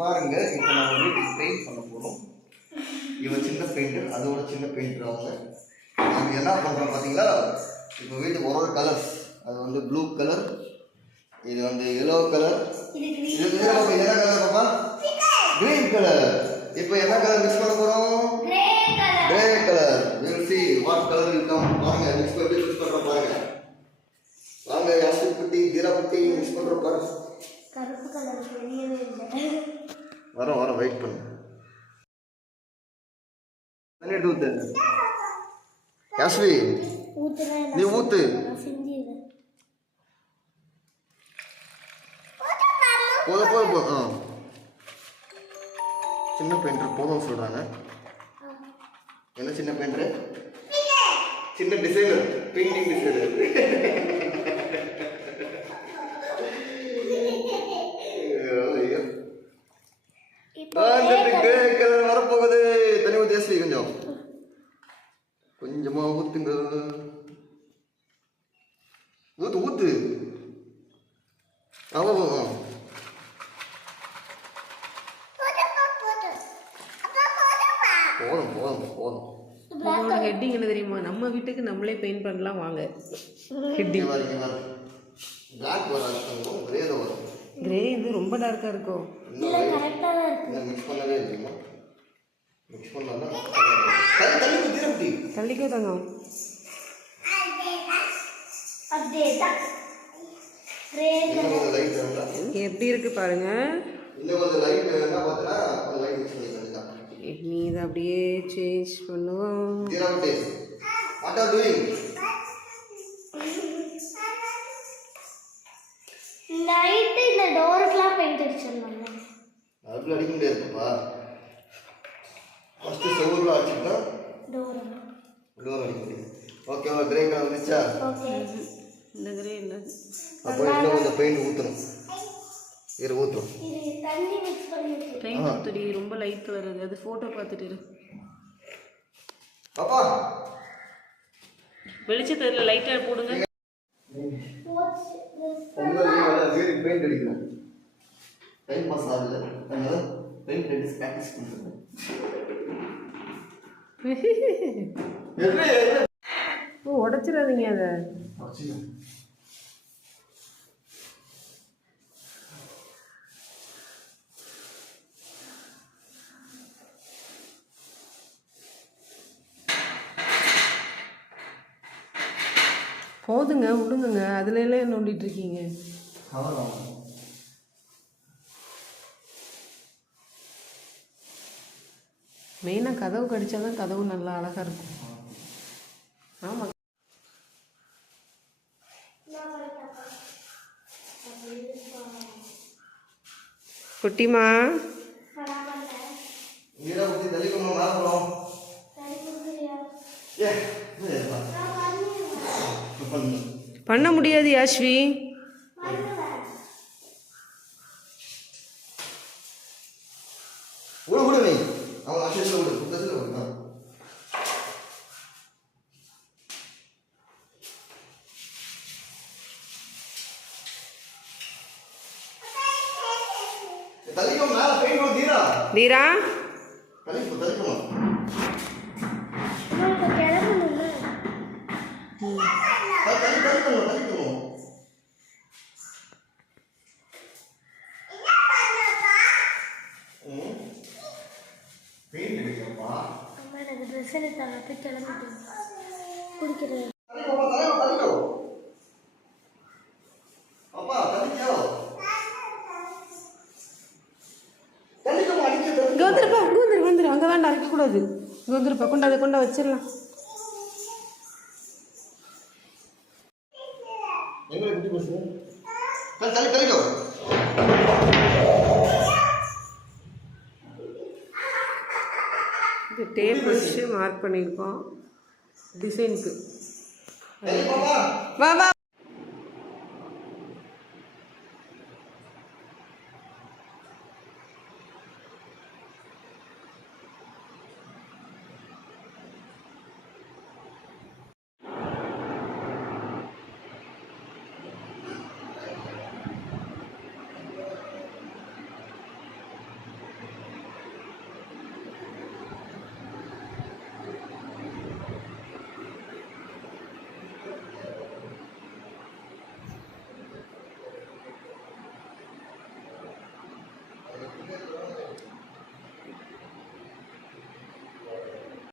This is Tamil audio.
பாருங்க, இப்போ நம்ம வீட்டுக்கு பெயிண்ட் பண்ண போகிறோம். இவன் சின்ன பெயிண்டர், அதோட சின்ன பெயிண்டர் அவங்க. நம்ம என்ன பண்ணுறோம் பார்த்தீங்களா, இப்போ வீட்டுக்கு ஒரு கலர், அது வந்து ப்ளூ கலர், இது வந்து எல்லோ கலர், இது என்ன கலர் பாப்பா? Green colour. இப்போ என்ன கலர் மிக்ஸ் பண்ண போகிறோம்? Grey colour. we'll see what color will come. பாருங்க மிக்ஸ் பண்ணுறோம் பாருங்க. வாங்க யாசி குட்டி, கீரா குட்டி மிக்ஸ் பண்ணுறோம் பாருங்க. கருப்பு கலர் தெரியவே இல்லை. வரோம் வெயிட் பண்ணு. தண்ணி எடுத்து ஊத்து. யாஸ்வி நீ ஊத்து. போதும். சின்ன பெயிண்டர் போதும் சொல்றாங்க. என்ன சின்ன பெயிண்டர்? சின்ன டிசைனர், பெயிண்டிங் டிசைனர். கலர் வரப்போகுது. தனி ஊத்து யாஸ்வி, கொஞ்சமா ஊத்துங்க. ஊத்து போதும். உங்களோட ஹெட்டிங் என்ன தெரியுமா? நம்ம வீட்டுக்கு நம்மளே பெயிண்ட் பண்ணலாம் வாங்க. ஹெட்டிங் கிரே இது ரொம்ப டார்க்கா இருக்கும். தள்ளிக்கோ தங்கம். எப்படி இருக்கு பாருங்க. நீ இதை அப்படியே சேஞ்ச் பண்ணுவோம். லைட் இந்த டோருக்குலாம் பெயிண்ட் அடிச்சிடலாங்க. அதுக்குள்ள அடிக்க முடியாதுப்பா. ஃபர்ஸ்ட் செவுருல அடிச்சிட்டா டோர் அடிக்க முடியும். ஓகேவா? கிரே கலர் வந்துச்சா? ஓகே. இந்த கிரே இல்ல. அப்போ இன்னும் கொஞ்சம் பெயிண்ட் ஊத்தணும். ஊத்துறோம். இது தண்ணி மிக்ஸ் பண்ணி பெயிண்ட் ஊத்துடி. ரொம்ப லைட் கலர் அது போட்டோ பார்த்துட்டு இரு. பாப்பா வெளிச்சத்துல லைட்டா போடுங்க. உங்களுக்கு பெயிண்ட் அடிக்கணும். டைம் பாஸ் ஆகல. அதனால பெயிண்ட் அடிச்சு பிராக்டிஸ் பண்ணுங்க. உடைச்சிடாதீங்க அதை. போதுங்க, விடுங்க. அதுல எல்லாம் நோண்டிட்டு இருக்கீங்க. மெயினாக கதவு கடிச்சாதான் கதவு நல்லா அழகா இருக்கும். ஆமாம். குட்டிமா பண்ண முடியாது யாஸ்வி. தீரா வந்துரு. அங்கே வேண்டாம், அரைக்கக்கூடாது. இங்கே வந்துருப்பா. கொண்டா வச்சிடலாம். இது டேப் வச்சு மார்க் பண்ணியிருக்கோம் டிசைனுக்கு. வா